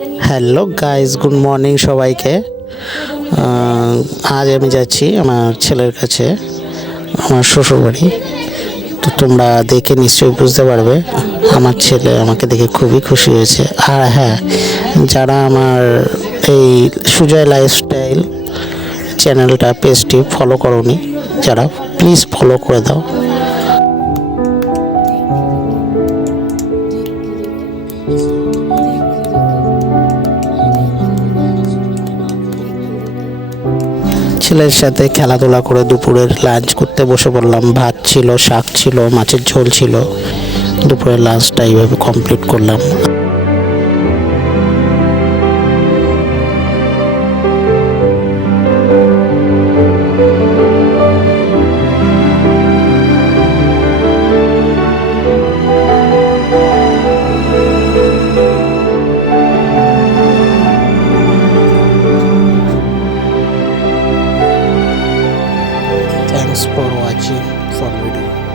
Hello guys, good morning সবাইকে। আজ আমি যাচ্ছি আমার ছেলের কাছে, আমার শ্বশুরবাড়ি। তো তোমরা দেখে নিশ্চয়ই বুঝতে পারবে আমার ছেলে আমাকে দেখে খুবই খুশি হয়েছে। আর হ্যাঁ, যারা আমার এই সুজয় লাইফস্টাইল চ্যানেলটা পেজটি ফলো করোনি, যারা প্লিজ ফলো করে দাও। ছেলের সাথে খেলাধুলা করে দুপুরের লাঞ্চ করতে বসে পড়লাম। ভাত ছিল, শাক ছিল, মাছের ঝোল ছিল। দুপুরের লাঞ্চটা এইভাবে কমপ্লিট করলাম। Thanks for watching for video.